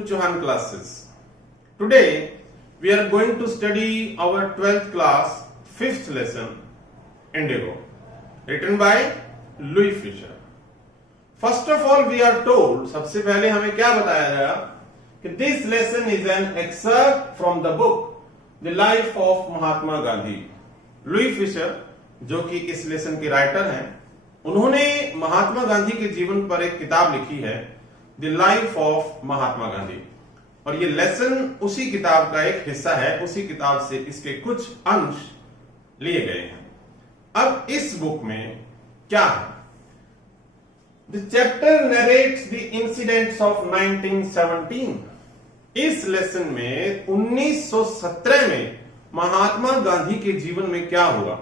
to Chauhan classes. Today we are going to study our 12th class 5th lesson Indigo, written by Louis Fisher. First of all we are told, सबसे पहले हमें क्या बताया गया कि this lesson is an excerpt from the book The Life of Mahatma Gandhi. Louis Fischer जो कि इस लेसन के राइटर हैं, उन्होंने महात्मा गांधी के जीवन पर एक किताब लिखी है the life of Mahatma Gandhi, और ये लेसन उसी किताब का एक हिस्सा है। उसी किताब से इसके कुछ अंश लिए गए हैं। अब इस बुक में क्या है? The chapter narrates the incidents of 1917। इस लेसन में 1917 में महात्मा गांधी के जीवन में क्या हुआ,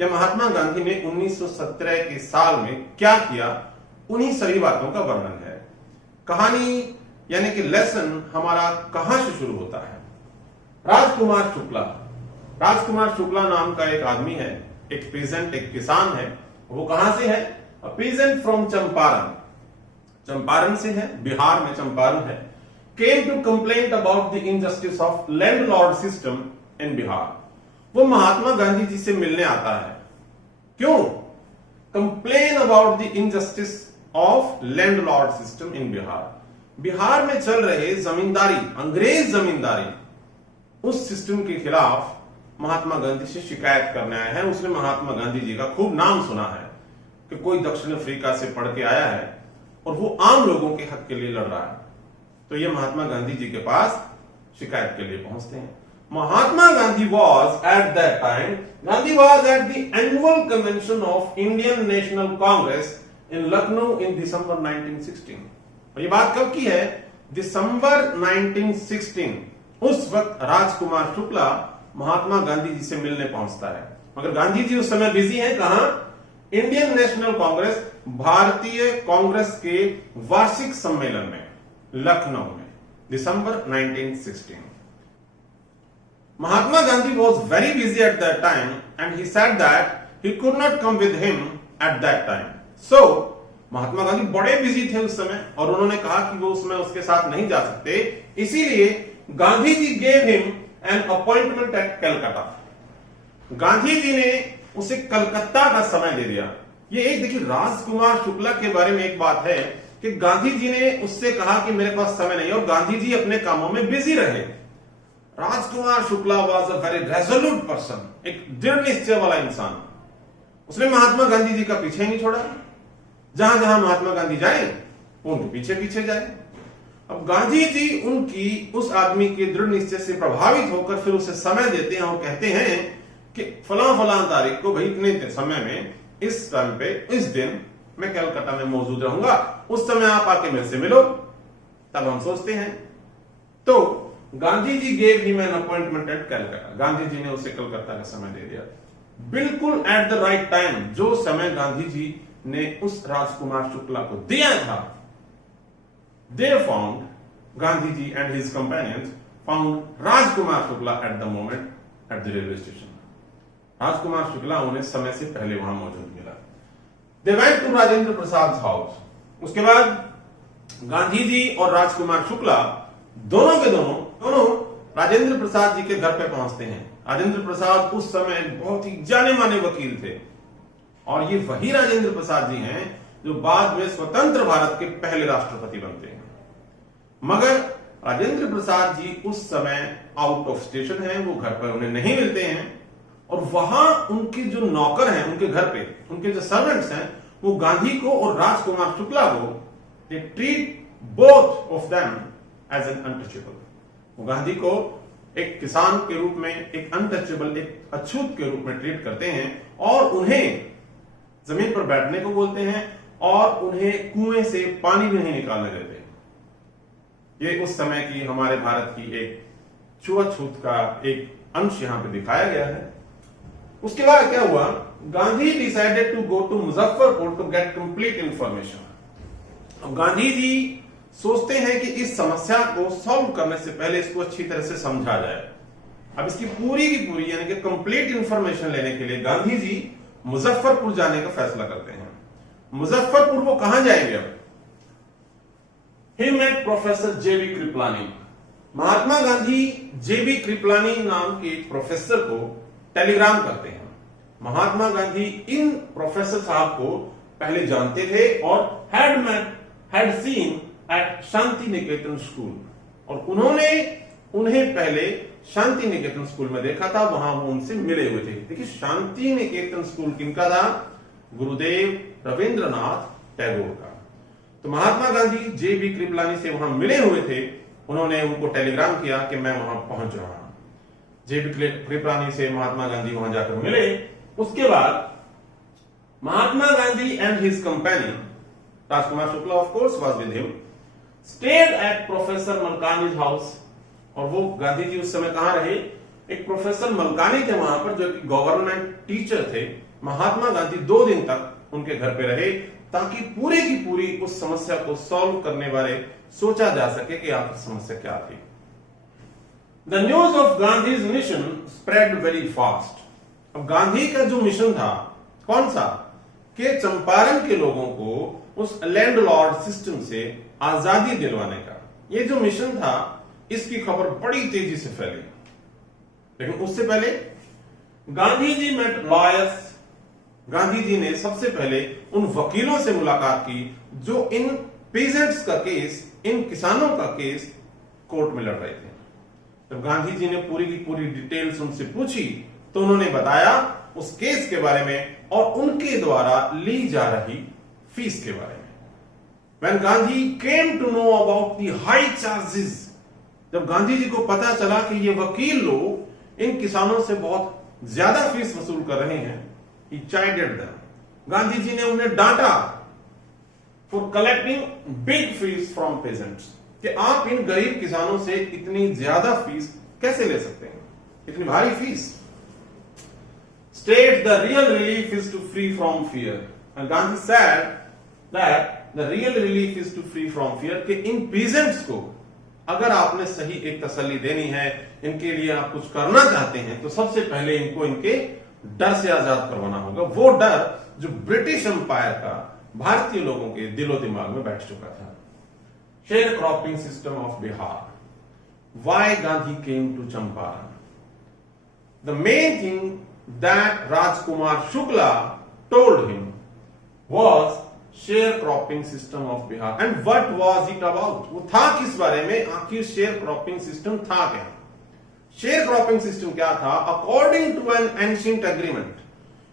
या महात्मा गांधी ने 1917 के साल में क्या किया, उन्हीं सभी बातों का वर्णन है। कहानी यानी कि लेसन हमारा कहां से शुरू होता है? राजकुमार शुक्ला नाम का एक आदमी है, एक पीजेंट, एक किसान है। वो कहां से है? पीजेंट फ्रॉम चंपारण से है, बिहार में चंपारण है। Came to complaint about the injustice of landlord system in Bihar. वो महात्मा गांधी जी से मिलने आता है। क्यों? Complain about the injustice of landlord system in Bihar. Bihar में चल रहे जमींदारी, अंग्रेज जमींदारी, उस सिस्टम के खिलाफ महात्मा गांधी से शिकायत करने आया है। उसने महात्मा गांधी जी का खूब नाम सुना है कि कोई दक्षिण अफ्रीका से पढ़ के आया है और वो आम लोगों के हक के लिए लड़ रहा है। तो ये महात्मा गांधी जी के पास शिकायत के लिए पहुंचते हैं। Mahatma Gandhi was at that time, Gandhi was at the annual convention of Indian National Congress in Lucknow in December 1916. और ये बात कब की है? दिसंबर 1916। उस वक्त राजकुमार शुक्ला महात्मा गांधी जी से मिलने पहुंचता है, मगर गांधी जी उस समय बिजी हैं। कहां? इंडियन नेशनल कांग्रेस, भारतीय कांग्रेस के वार्षिक सम्मेलन में, लखनऊ में, दिसंबर 1916। Mahatma Gandhi was very busy at that time and he said that he could not come with him at that time. So, Mahatma Gandhi बड़े बिजी थे उस समय और उन्होंने कहा कि वो उस समय उसके साथ नहीं जा सकते। इसीलिए Gandhi ji gave him an appointment at Calcutta. Gandhi ji ने उसे कलकत्ता का समय दे दिया। ये एक देखिए, राजकुमार शुक्ला के बारे में एक बात है कि गांधी जी ने उससे कहा कि मेरे पास समय नहीं, और गांधी जी अपने कामों में बिजी रहे। Rajkumar Shukla was a very resolute person, एक दृढ़ निश्चय वाला इंसान। उसने महात्मा गांधी जी का पीछे नहीं छोड़ा। जहां जहां महात्मा गांधी जाए उनके पीछे पीछे जाए। अब गांधी जी उनकी, उस आदमी के दृढ़ निश्चय से प्रभावित होकर फिर उसे समय देते हैं और कहते हैं कि फलां तारीख को, भाई इतने समय में, इस टाइम पे, इस दिन मैं कलकत्ता में मौजूद रहूंगा, उस समय आप आके मेरे से मिलो। तब हम सोचते हैं तो Gandhi ji gave him an appointment at Calcutta. Gandhi ji ने उसे कलकत्ता का समय दे दिया, बिल्कुल एट द राइट टाइम। जो समय गांधी जी ने उस राजकुमार शुक्ला को दिया था, they found, Gandhi ji and his companions found Rajkumar Shukla at the moment at the railway station. Rajkumar Shukla उन्हें समय से पहले वहां मौजूद मिला। They went to Rajendra Prasad house. उसके बाद गांधी जी और राजकुमार शुक्ला दोनों के दोनों राजेंद्र प्रसाद जी के घर पे पहुंचते हैं। राजेंद्र प्रसाद उस समय बहुत ही जाने माने वकील थे, और ये वही राजेंद्र प्रसाद जी हैं जो बाद में स्वतंत्र भारत के पहले राष्ट्रपति बनते हैं। मगर राजेंद्र प्रसाद जी उस समय आउट ऑफ स्टेशन हैं, वो घर पर उन्हें नहीं मिलते हैं, और वहां उनके जो नौकर हैं, उनके घर पे उनके जो सर्वेंट्स हैं, वो गांधी को और राजकुमार शुक्ला को they treat both of them as an untouchable. वो गांधी को एक किसान के रूप में, एक अनटचेबल, एक अछूत के रूप में ट्रीट करते हैं, और उन्हें जमीन पर बैठने को बोलते हैं, और उन्हें कुएं से पानी भी नहीं निकालने देते। ये उस समय की हमारे भारत की एक छुआछूत का एक अंश यहां पे दिखाया गया है। उसके बाद क्या हुआ? Gandhi decided to go to Muzaffarpur to get complete information. अब गांधी जी सोचते हैं कि इस समस्या को सॉल्व करने से पहले इसको अच्छी तरह से समझा जाए। अब इसकी पूरी की पूरी यानी कि कंप्लीट इंफॉर्मेशन लेने के लिए गांधी जी मुजफ्फरपुर जाने का फैसला करते हैं। मुजफ्फरपुर वो कहां जाएंगे? अब he met Professor J.B. Kriplani. Mahatma Gandhi जेबी कृपलानी नाम के एक प्रोफेसर को टेलीग्राम करते हैं। महात्मा गांधी इन प्रोफेसर साहब को पहले जानते थे और had seen at Shantiniketan school, और उन्होंने उन्हें पहले शांति निकेतन स्कूल में देखा था, वहां वो उनसे मिले हुए थे। देखिए, शांति निकेतन स्कूल किनका था? गुरुदेव रविंद्रनाथ टैगोर का। तो महात्मा गांधी जेबी कृपलानी से वहां मिले हुए थे। उन्होंने उनको टेलीग्राम किया कि मैं वहां पहुंच रहा हूं। जेबी कृपलानी से महात्मा गांधी वहां जाकर मिले। उसके बाद Mahatma Gandhi and his companion Rajkumar Shukla of course was with him, stayed at professor Malkani's house. और वो गांधी जी उस समय कहां रहे? एक प्रोफेसर मलकानी थे वहां पर, जो कि गवर्नमेंट टीचर थे। महात्मा गांधी 2 दिन तक उनके घर पे रहे ताकि पूरी की पूरी उस समस्या को सॉल्व करने बारे सोचा जा सके कि आखिर समस्या क्या थी। The news of Gandhi's mission spread very fast. अब गांधी का जो मिशन था, कौन सा? कि चंपारण के लोगों को उस लैंडलॉर्ड सिस्टम से आजादी दिलवाने का ये जो मिशन था, इसकी खबर बड़ी तेजी से फैली। लेकिन उससे पहले गांधी जी मेट लॉयर्स। गांधी जी ने सबसे पहले उन वकीलों से मुलाकात की जो इन पीजेंट्स का केस, इन किसानों का केस कोर्ट में लड़ रहे थे। जब गांधी जी ने पूरी की पूरी डिटेल्स उनसे पूछी तो उन्होंने बताया उस केस के बारे में और उनके द्वारा ली जा रही फीस के बारे में। When Gandhi came to know about the high charges, जब गांधी जी को पता चला कि ये वकील लोग इन किसानों से बहुत ज्यादा फीस वसूल कर रहे हैं, he chided them. Gandhi ji ने उन्हें डांटा for collecting big fees from peasants, कि आप इन गरीब किसानों से इतनी ज्यादा फीस कैसे ले सकते हैं, इतनी भारी fees. State the real relief is to free from fear. And Gandhi said that the real relief is to free from fear, कि इन peasants को अगर आपने सही एक तसल्ली देनी है, इनके लिए आप कुछ करना चाहते हैं, तो सबसे पहले इनको इनके डर से आजाद करवाना होगा। वो डर जो ब्रिटिश एम्पायर का भारतीय लोगों के दिलो दिमाग में बैठ चुका था। Share cropping system of Bihar. Why Gandhi came to Champaran? The main thing that Rajkumar Shukla told him was sharecropping system of Bihar. And what was it about? वो था किस बारे में? आखिर sharecropping system था क्या? sharecropping system क्या था? According to an ancient agreement,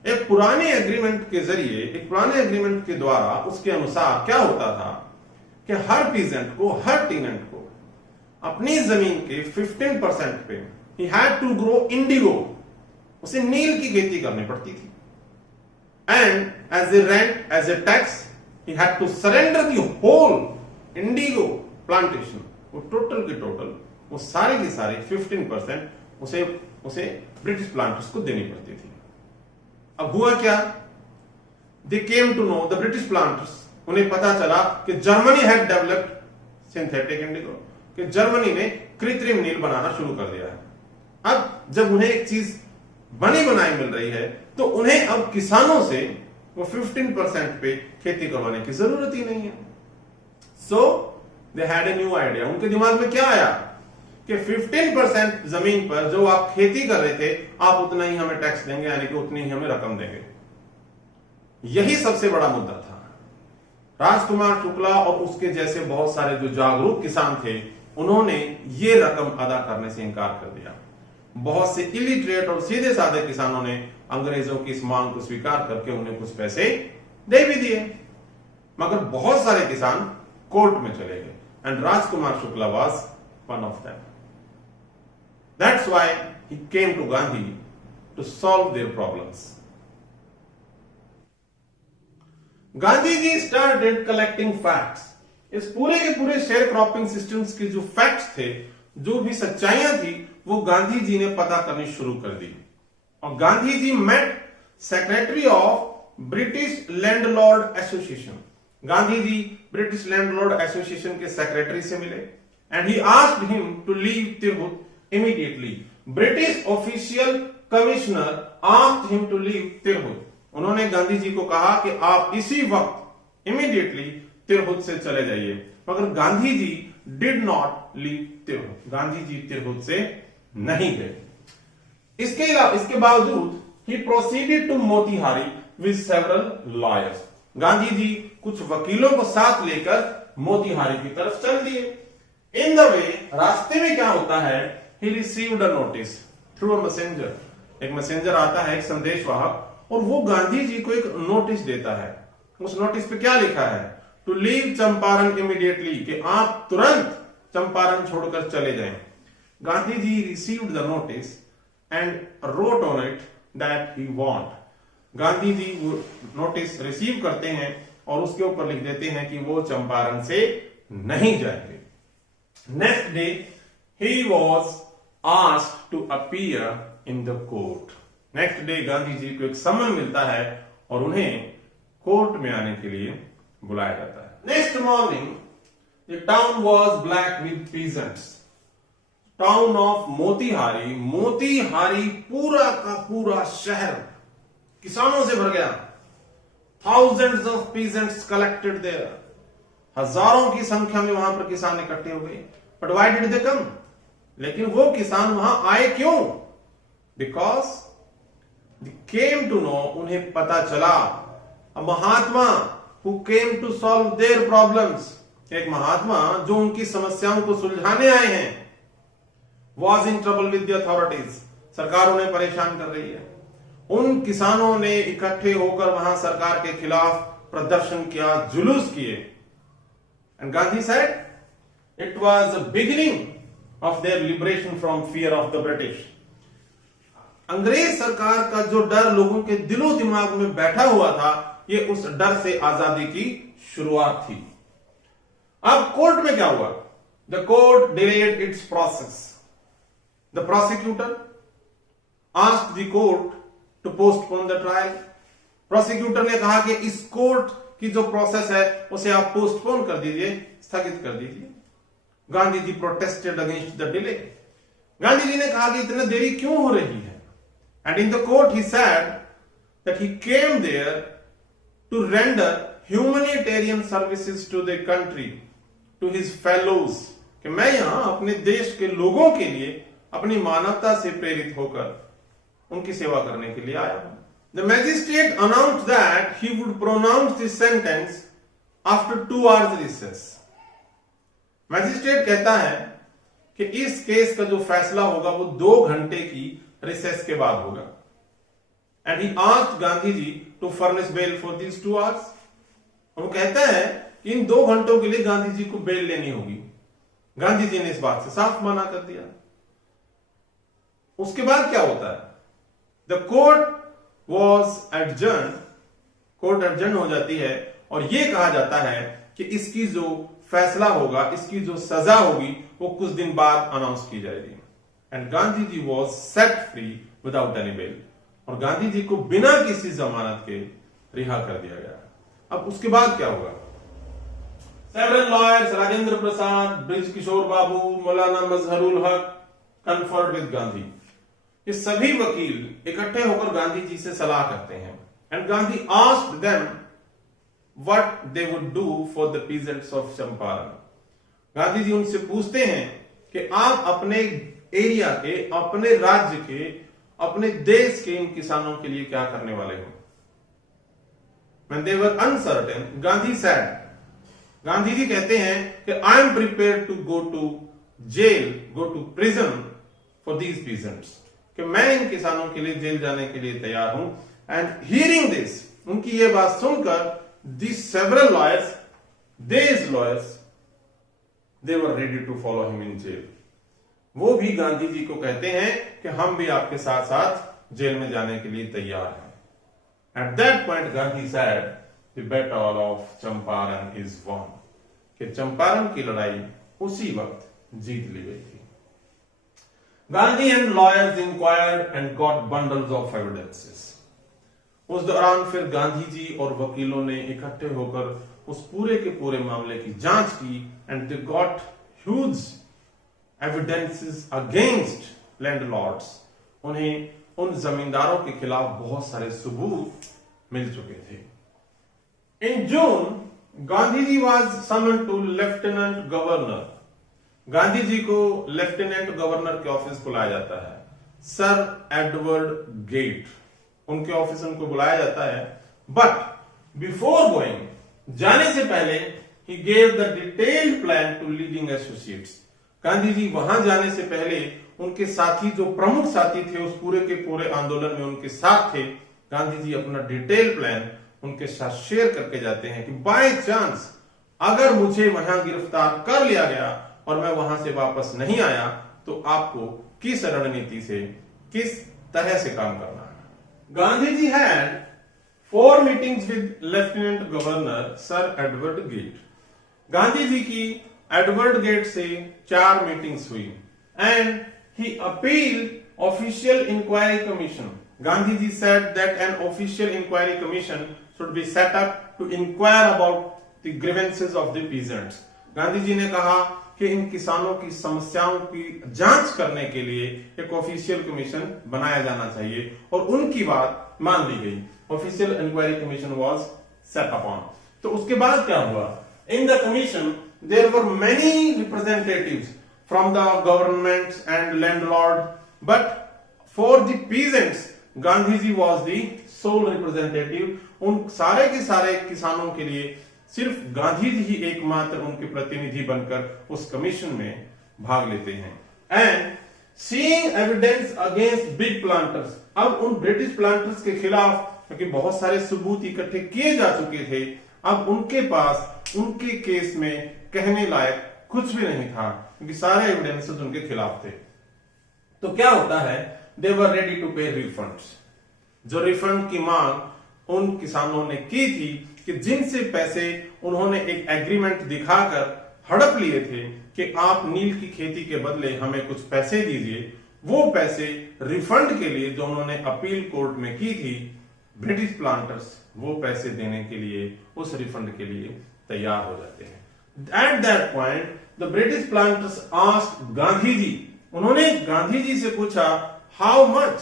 एक पुराने एग्रीमेंट के जरिए, एक पुराने एग्रीमेंट के द्वारा, उसके अनुसार क्या होता था कि हर पीजेंट को, हर टेनेंट को अपनी जमीन के 15% पे he had to grow indigo, उसे नील की खेती करनी पड़ती थी। And as a rent, as a tax, he had to surrender the whole indigo plantation, वो टोटल के टोटल, वो सारे के सारे 15% उसे ब्रिटिश प्लांटर्स को देनी पड़ती थी। अब हुआ क्या? They came to know, the British planters, उन्हें पता चला कि Germany had developed synthetic indigo, कि जर्मनी ने कृत्रिम नील बनाना शुरू कर दिया है। अब जब उन्हें एक चीज बनी बनाई मिल रही है, तो उन्हें अब किसानों से वो 15% पे खेती करवाने की जरूरत ही नहीं है। So they had a new idea. उनके दिमाग में क्या आया कि 15% जमीन पर जो आप खेती कर रहे थे, आप उतना ही हमें टैक्स देंगे, यानी कि उतनी ही हमें रकम देंगे। यही सबसे बड़ा मुद्दा था। राजकुमार शुक्ला और उसके जैसे बहुत सारे जो जागरूक किसान थे, उन्होंने ये रकम अदा करने से इनकार कर दिया। बहुत से इलिटरेट और सीधे साधे किसानों ने अंग्रेजों की इस मांग को स्वीकार करके उन्हें कुछ पैसे दे भी दिए, मगर बहुत सारे किसान कोर्ट में चले गए। And Rajkumar Shukla was one of them. That's why he came to Gandhi to solve their problems. Gandhi ji started collecting facts. इस पूरे के पूरे शेयर क्रॉपिंग सिस्टम्स के जो फैक्ट्स थे, जो भी सच्चाइयां थी, वो गांधी जी ने पता करनी शुरू कर दी। और Gandhi ji met secretary of British landlord association. Gandhi ji British landlord association के सेक्रेटरी से मिले and he asked him to leave Tirhut immediately. British official commissioner asked him to leave Tirhut. उन्होंने गांधी जी को कहा कि आप इसी वक्त इमीडिएटली तिरहुत से चले जाइए। मगर Gandhi ji did not leave Tirhut, Gandhi ji Tirhut से नहीं गए। इसके बावजूद he proceeded to Motihari with several lawyers, Gandhi ji कुछ वकीलों को साथ लेकर मोतिहारी की तरफ चल दिए। इन द वे, रास्ते में क्या होता है, he received a notice through a messenger, एक मैसेंजर आता है, एक संदेशवाहक, और वो गांधी जी को एक नोटिस देता है। उस नोटिस पे क्या लिखा है, टू लीव चंपारण इमीडिएटली, कि आप तुरंत चंपारण छोड़कर चले जाएं। Gandhi ji received the notice and wrote on it that he want, Gandhi ji वो नोटिस रिसीव करते हैं और उसके ऊपर लिख देते हैं कि वो चंपारण से नहीं जाएंगे। Next day he was asked to appear in the court, next day Gandhi ji को एक समन मिलता है और उन्हें कोर्ट में आने के लिए बुलाया जाता है। Next morning the town was black with peasants, town of Motihari, Motihari पूरा का पूरा शहर किसानों से भर गया। Thousands of peasants collected there, हजारों की संख्या में वहां पर किसान इकट्ठे हो गए। But why did they come, लेकिन वो किसान वहां आए क्यों, because they came to know, उन्हें पता चला, a Mahatma who came to solve their problems, एक महात्मा जो उनकी समस्याओं को सुलझाने आए हैं, was in trouble with the authorities, सरकार उन्हें परेशान कर रही है। उन किसानों ने इकट्ठे होकर वहां सरकार के खिलाफ प्रदर्शन किया, जुलूस किए। And Gandhi said it was the beginning of their liberation from fear of the British, अंग्रेज सरकार का जो डर लोगों के दिलो दिमाग में बैठा हुआ था, ये उस डर से आजादी की शुरुआत थी। अब कोर्ट में क्या हुआ, the court delayed its process, the prosecutor asked the court to postpone the trial, prosecutor ने कहा कि इस कोर्ट की जो प्रोसेस है उसे आप पोस्टपोन कर दीजिए, स्थगित कर दीजिए। Gandhi ji protested against the delay, Gandhi ji ने कहा कि इतनी देरी क्यों हो रही है। And in the court he said that he came there to render humanitarian services to the country, to his fellows, कि मैं यहां अपने देश के लोगों के लिए अपनी मानवता से प्रेरित होकर उनकी सेवा करने के लिए आया हूं। The magistrate announced that he would pronounce this sentence after 2 hours recess, magistrate कहता है कि इस केस का जो फैसला होगा वो 2 घंटे की रिसेस के बाद होगा। And he asked Gandhi ji to furnish bail for this 2 hours, वो कहता है कि इन 2 घंटों के लिए गांधी जी को बेल लेनी होगी। गांधी जी ने इस बात से साफ मना कर दिया। उसके बाद क्या होता है, the court was adjourn, court adjourn हो जाती है और यह कहा जाता है कि इसकी जो फैसला होगा, इसकी जो सजा होगी, वो कुछ दिन बाद अनाउंस की जाएगी। And Gandhi ji was set free without any bail, और गांधी जी को बिना किसी जमानत के रिहा कर दिया गया। अब उसके बाद क्या होगा, several lawyers, Rajendra Prasad, bridge किशोर बाबू, मौलाना मजहरुल हक कन्फर्ड विद गांधी, ये सभी वकील इकट्ठे होकर गांधी जी से सलाह करते हैं। And Gandhi asked them what they would do for the peasants of Champaran, Gandhi ji उनसे पूछते हैं कि आप अपने एरिया के, अपने राज्य के, अपने देश के इन किसानों के लिए क्या करने वाले हो। When they were uncertain, Gandhi said, Gandhi ji कहते हैं कि I am prepare to go to jail, go to prison for these peasants, कि मैं इन किसानों के लिए जेल जाने के लिए तैयार हूं। एंड हियरिंग दिस, उनकी यह बात सुनकर, these several lawyers, these lawyers, they were ready to follow him in jail, वो भी गांधी जी को कहते हैं कि हम भी आपके साथ साथ जेल में जाने के लिए तैयार हैं। At that point, Gandhi said, the battle of Champaran is won, कि चंपारण की लड़ाई उसी वक्त जीत ली गई थी। Gandhi and lawyers inquired and got bundles of evidences, उस दौरान फिर गांधी जी और वकीलों ने इकट्ठे होकर उस पूरे के पूरे मामले की जांच की। And they got huge evidences against landlords, उन्हें उन जमींदारों के खिलाफ बहुत सारे सबूत मिल चुके थे। In June Gandhi ji was summon to lieutenant governor. Gandhi ji को लेफ्टिनेंट गवर्नर के ऑफिस बुलाया जाता है। सर एडवर्ड गेट, उनके ऑफिस उनको बुलाया जाता है। बट बिफोर गोइंग, जाने से पहले, he gave the detailed plan to leading associates. Gandhi ji वहां जाने से पहले उनके साथी, जो प्रमुख साथी थे उस पूरे के पूरे आंदोलन में उनके साथ थे, गांधी जी अपना डिटेल प्लान उनके साथ शेयर करके जाते हैं कि बाय चांस अगर मुझे वहां गिरफ्तार कर लिया गया और मैं वहां से वापस नहीं आया तो आपको किस रणनीति से, किस तरह से काम करना है। Gandhi ji had 4 meetings with lieutenant governor sir Edward Gait. Gandhi ji की एडवर्ड गेट से 4 मीटिंग्स हुई and he appealed official inquiry commission. Gandhi ji said that an official inquiry commission should be set up to inquire about the grievances of the peasants. Gandhi ji ने कहा कि इन किसानों की समस्याओं की जांच करने के लिए एक ऑफिशियल कमीशन बनाया जाना चाहिए और उनकी बात मान ली गई। Official inquiry commission was set upon. तो उसके बाद क्या हुआ? In the commission there were many representatives from the government and landlord, but for the peasants Gandhi ji was the sole representative. उन सारे के सारे किसानों के लिए सिर्फ गांधी जी ही एकमात्र उनके प्रतिनिधि बनकर उस कमीशन में भाग लेते हैं। And seeing evidence against big planters, अब उन ब्रिटिश प्लांटर्स के खिलाफ क्योंकि बहुत सारे सबूत इकट्ठे किए जा चुके थे, अब उनके पास उनके केस में कहने लायक कुछ भी नहीं था क्योंकि सारे एविडेंसेस उनके खिलाफ थे। तो क्या होता है? दे वर रेडी टू पे रिफंड्स। जो रिफंड की मांग उन किसानों ने की थी कि जिनसे पैसे उन्होंने एक एग्रीमेंट दिखाकर हड़प लिए थे कि आप नील की खेती के बदले हमें कुछ पैसे दीजिए, वो पैसे रिफंड के लिए जो उन्होंने अपील कोर्ट में की थी, ब्रिटिश प्लांटर्स वो पैसे देने के लिए, उस रिफंड के लिए तैयार हो जाते हैं। At that point the British planters asked Gandhi ji, उन्होंने गांधी जी से पूछा हाउ मच,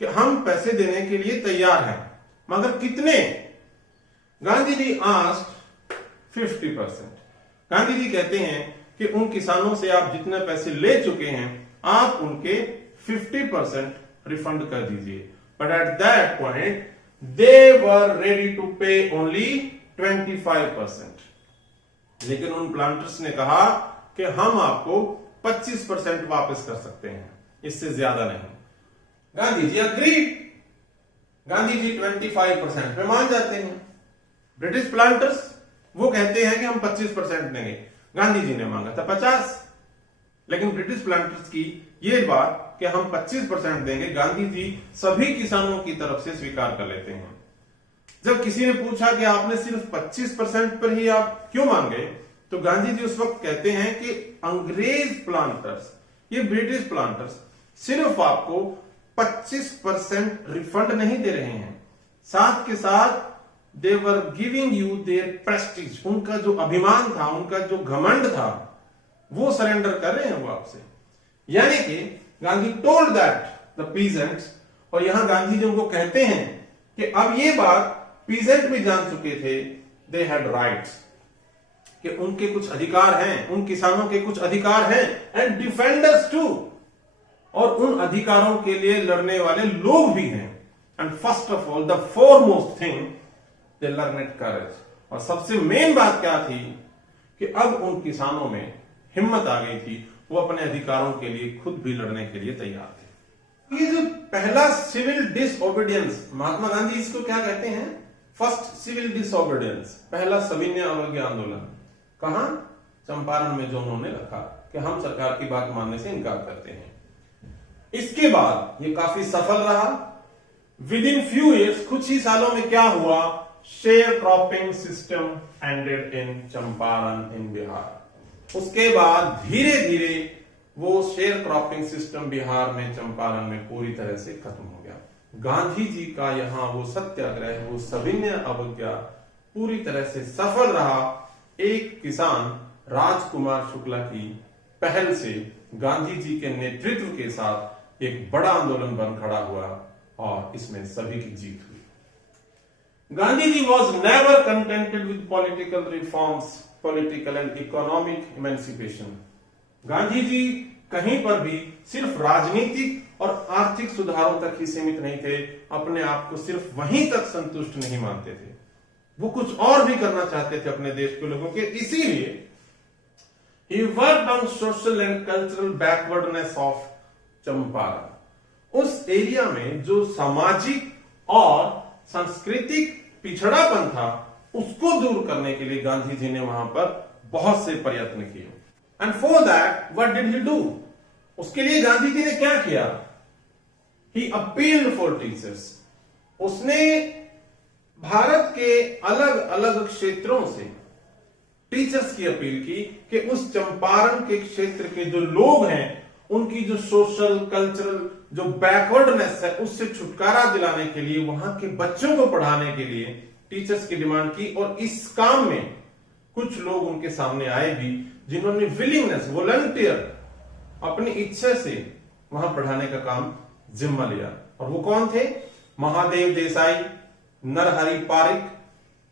कि हम पैसे देने के लिए तैयार हैं मगर कितने? गांधी जी आस्क्ड 50%। गांधी जी कहते हैं कि उन किसानों से आप जितने पैसे ले चुके हैं आप उनके 50% रिफंड कर दीजिए। But at that point they were ready to pay only 25%। लेकिन उन प्लांटर्स ने कहा कि हम आपको 25% वापस कर सकते हैं, इससे ज्यादा नहीं। गांधी जी अग्रीड। गांधी जी 25% पे मान जाते हैं। ब्रिटिश प्लांटर्स वो कहते हैं कि हम 25% देंगे, गांधी जी ने मांगा था 50। लेकिन ब्रिटिश प्लांटर्स की ये बात कि हम 25% देंगे, गांधी जी सभी किसानों की तरफ से स्वीकार कर लेते हैं। जब किसी ने पूछा कि आपने सिर्फ 25% पर ही आप क्यों मांगे, तो गांधी जी उस वक्त कहते हैं कि अंग्रेज प्लांटर्स, ये ब्रिटिश प्लांटर्स सिर्फ आपको 25% रिफंड नहीं दे रहे हैं, साथ के साथ they were giving you their prestige, उनका जो अभिमान था, उनका जो घमंड था, वो सरेंडर कर रहे हैं वो आपसे। यानी कि Gandhi told that the peasants, और यहां गांधी जी उनको कहते हैं कि अब ये बात पीजेंट भी जान चुके थे, दे हैड राइट्स, कि उनके कुछ अधिकार हैं, उन किसानों के कुछ अधिकार हैं, एंड डिफेंडर्स टू, और उन अधिकारों के लिए लड़ने वाले लोग भी हैं। And first of all the foremost thing they learned courage, और सबसे मेन बात क्या थी कि अब उन किसानों में हिम्मत आ गई थी, वो अपने अधिकारों के लिए खुद भी लड़ने के लिए तैयार थे। ये जो पहला सिविल डिसओबीडियंस, महात्मा गांधी इसको क्या कहते हैं? फर्स्ट सिविल डिसओबीडियंस, पहला सविनय अवज्ञा आंदोलन। कहां? चंपारण में जो उन्होंने रखा कि हम सरकार की बात मानने से इनकार करते हैं। इसके बाद ये काफी सफल रहा। विद इन फ्यू ईयर्स, कुछ ही सालों में क्या हुआ? Share cropping system ended in Champaran in Bihar. उसके बाद धीरे धीरे वो शेयर क्रॉपिंग सिस्टम बिहार में, चंपारण में पूरी तरह से खत्म हो गया। गांधी जी का यहां वो सत्याग्रह, वो सविनय अवज्ञा पूरी तरह से सफल रहा। एक किसान राजकुमार शुक्ला की पहल से गांधी जी के नेतृत्व के साथ एक बड़ा आंदोलन बन खड़ा हुआ और इसमें सभी की जीत हुई। Gandhiji was never contented with political reforms, political and economic emancipation. Gandhi ji कहीं पर भी सिर्फ राजनीतिक और आर्थिक सुधारों तक ही सीमित नहीं थे, अपने आप को सिर्फ वहीं तक संतुष्ट नहीं मानते थे, वो कुछ और भी करना चाहते थे अपने देश के लोगों के। इसीलिए he worked on social and cultural backwardness of Champaran. उस एरिया में जो सामाजिक और सांस्कृतिक पिछड़ापन था उसको दूर करने के लिए गांधी जी ने वहां पर बहुत से प्रयत्न किए। And for that what did he do? उसके लिए गांधी जी ने क्या किया? ही अपील्ड फॉर टीचर्स। उसने भारत के अलग अलग क्षेत्रों से टीचर्स की अपील की कि उस चंपारण के क्षेत्र के जो लोग हैं उनकी जो सोशल कल्चरल जो बैकवर्डनेस है उससे छुटकारा दिलाने के लिए, वहां के बच्चों को पढ़ाने के लिए टीचर्स की डिमांड की। और इस काम में कुछ लोग उनके सामने आए भी जिन्होंने विलिंगनेस, वॉलंटियर, अपनी इच्छा से वहां पढ़ाने का काम जिम्मा लिया। और वो कौन थे? महादेव देसाई, नरहरि पारिक,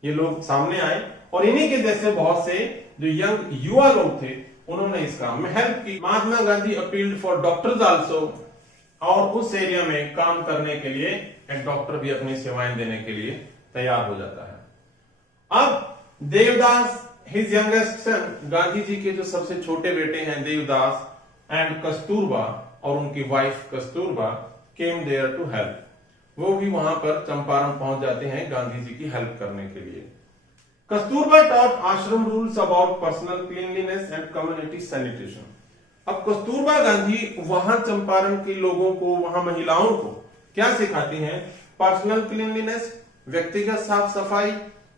ये लोग सामने आए और इन्हीं के जैसे बहुत से जो यंग युवा लोग थे उन्होंने इस काम में हेल्प की। Mahatma Gandhi appealed for doctors also, और उस एरिया में काम करने के लिए एक डॉक्टर भी अपनी सेवाएं देने के लिए तैयार हो जाता है। अब Devdas, his youngest son, Gandhi ji के जो सबसे छोटे बेटे हैं देवदास एंड कस्तूरबा और उनकी wife Kasturba came there to help. वो भी वहां पर चंपारण पहुंच जाते हैं गांधी जी की हेल्प करने के लिए। कस्तूरबा taught आश्रम rules about personal cleanliness and community sanitation. अब कस्तूरबा गांधी वहां चंपारण के लोगों को, वहां महिलाओं को क्या सिखाती हैं? पर्सनल क्लीनलीनेस, व्यक्तिगत साफ सफाई,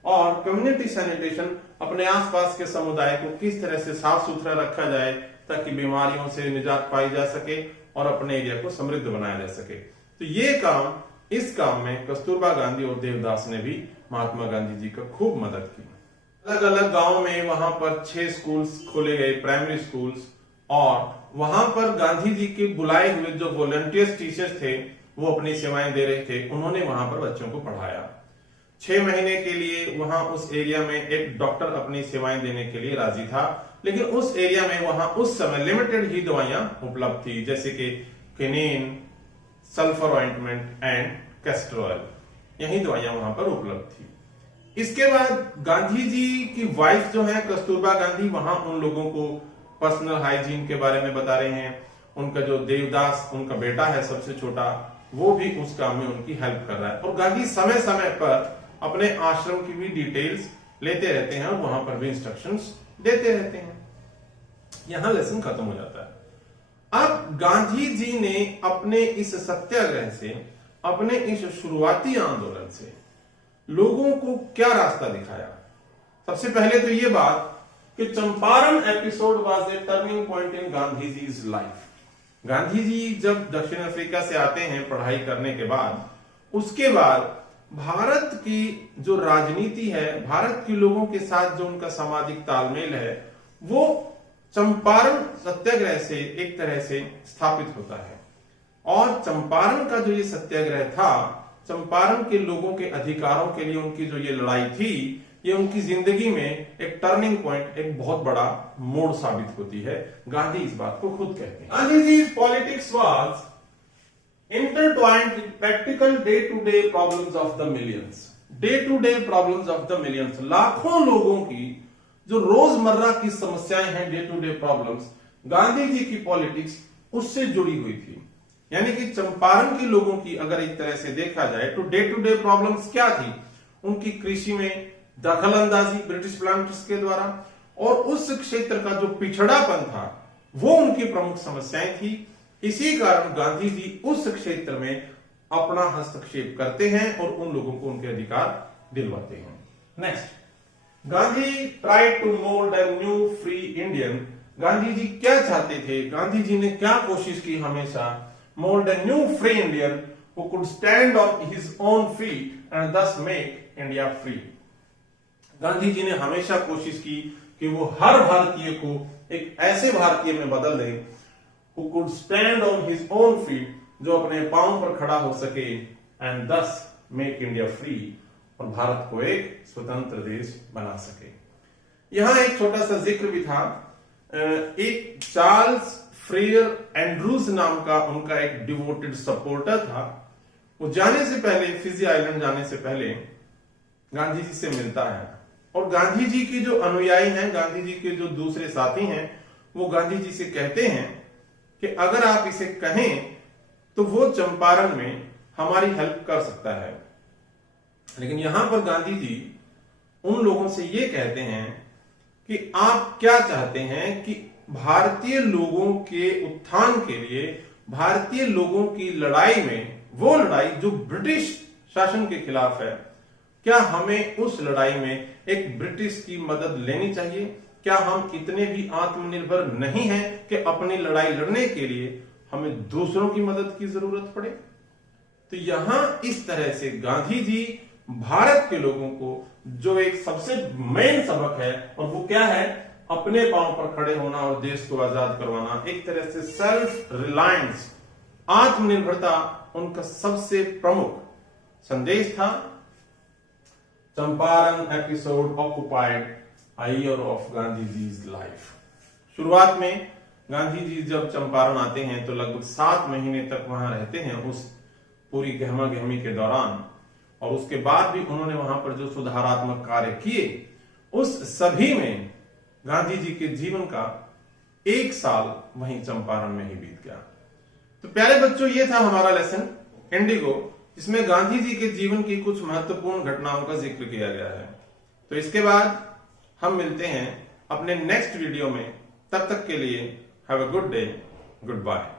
और कम्युनिटी सैनिटेशन, अपने आसपास के समुदाय को किस तरह से साफ सुथरा रखा जाए ताकि बीमारियों से निजात पाई जा सके और अपने एरिया को समृद्ध बनाया जा सके। तो ये काम, इस काम में कस्तूरबा गांधी और देवदास ने भी महात्मा गांधी जी का खूब मदद की। अलग अलग गांव में वहां पर 6 स्कूल्स खोले गए, प्राइमरी स्कूल्स, और वहां पर गांधी जी के बुलाए हुए जो वॉलंटियर्स टीचर्स थे वो अपनी सेवाएं दे रहे थे। उन्होंने वहां पर बच्चों को पढ़ाया। 6 महीने के लिए वहां उस एरिया में एक डॉक्टर अपनी सेवाएं देने के लिए राजी था, लेकिन उस एरिया में वहां उस समय लिमिटेड ही दवाइयां उपलब्ध थी, जैसे कि quinine, sulphur ointment and castor oil, यही दवाइयां वहां पर उपलब्ध थी। इसके बाद गांधी जी की वाइफ जो है कस्तूरबा गांधी, वहां उन लोगों को पर्सनल हाइजीन के बारे में बता रहे हैं। उनका जो देवदास, उनका बेटा है सबसे छोटा, वो भी उस काम में उनकी हेल्प कर रहा है। और गांधी समय समय पर अपने आश्रम की भी डिटेल्स लेते रहते हैं और वहां पर भी इंस्ट्रक्शंस देते रहते हैं। यहां लेसन खत्म हो जाता है। अब गांधी जी ने अपने इस सत्याग्रह से, अपने इस शुरुआती आंदोलन से लोगों को क्या रास्ता दिखाया? सबसे पहले तो ये बात कि Champaran episode was a turning point in Gandhiji's life. Gandhi ji जब दक्षिण अफ्रीका से आते हैं पढ़ाई करने के बाद, उसके बाद भारत की जो राजनीति है, भारत के लोगों के साथ जो उनका सामाजिक तालमेल है, वो चंपारण सत्याग्रह से एक तरह से स्थापित होता है। और चंपारण का जो ये सत्याग्रह था, चंपारण के लोगों के अधिकारों के लिए उनकी जो ये लड़ाई थी, ये उनकी जिंदगी में एक टर्निंग पॉइंट, एक बहुत बड़ा मोड़ साबित होती है। गांधी इस बात को खुद कहते हैं। Gandhi ji politics was intertwined with practical day-to-day problems of the millions. Day-to-day problems of the millions. लाखों लोगों की जो रोजमर्रा की समस्याएं हैं, day to day problems, Gandhi ji की पॉलिटिक्स उससे जुड़ी हुई थी। यानी कि चंपारण के लोगों की अगर एक तरह से देखा जाए तो डे टू डे प्रॉब्लम्स क्या थी? उनकी कृषि में दखल अंदाजी ब्रिटिश प्लांटर्स के द्वारा, और उस क्षेत्र का जो पिछड़ापन था वो उनकी प्रमुख समस्याएं थी। इसी कारण गांधी जी उस क्षेत्र में अपना हस्तक्षेप करते हैं और उन लोगों को उनके अधिकार दिलवाते हैं। Next, Gandhi tried to mould a new free Indian. Gandhi ji क्या चाहते थे? गांधी जी ने क्या कोशिश की? हमेशा mould a new free Indian who could stand on his own feet and दस make India free. Gandhi ji ने हमेशा कोशिश की कि वो हर भारतीय को एक ऐसे भारतीय में बदल दें who could stand on his own feet, जो अपने पांव पर खड़ा हो सके, and thus make India free, और भारत को एक स्वतंत्र देश बना सके। यहां एक छोटा सा जिक्र भी था, एक चार्ल्स फ्रेयर एंड्रूज नाम का उनका एक डिवोटेड सपोर्टर था। वो जाने से पहले, फिजी आइलैंड जाने से पहले गांधी जी से मिलता है, और गांधी जी के जो अनुयायी हैं, गांधी जी के जो दूसरे साथी हैं, वो गांधी जी से कहते हैं कि अगर आप इसे कहें तो वो चंपारण में हमारी हेल्प कर सकता है। लेकिन यहां पर गांधी जी उन लोगों से ये कहते हैं कि आप क्या चाहते हैं कि भारतीय लोगों के उत्थान के लिए, भारतीय लोगों की लड़ाई में, वो लड़ाई जो ब्रिटिश शासन के खिलाफ है, क्या हमें उस लड़ाई में एक ब्रिटिश की मदद लेनी चाहिए? क्या हम इतने भी आत्मनिर्भर नहीं हैं कि अपनी लड़ाई लड़ने के लिए हमें दूसरों की मदद की जरूरत पड़े? तो यहां इस तरह से गांधी जी भारत के लोगों को जो एक सबसे मेन सबक है, और वो क्या है, अपने पांव पर खड़े होना और देश को आजाद करवाना, एक तरह से सेल्फ रिलायंस, आत्मनिर्भरता उनका सबसे प्रमुख संदेश था। Champaran episode occupied a year of Gandhi जी's लाइफ। शुरुआत में गांधी जी जब चंपारण आते हैं तो लगभग 7 महीने तक वहां रहते हैं, उस पूरी गहमा गहमी के दौरान, और उसके बाद भी उन्होंने वहां पर जो सुधारात्मक कार्य किए, उस सभी में गांधी जी के जीवन का 1 साल वहीं चंपारण में ही बीत गया। तो प्यारे बच्चों, ये था हमारा लेसन इंडिगो, जिसमें गांधी जी के जीवन की कुछ महत्वपूर्ण घटनाओं का जिक्र किया गया है। तो इसके बाद हम मिलते हैं अपने नेक्स्ट वीडियो में। तब तक के लिए have a good day, good bye.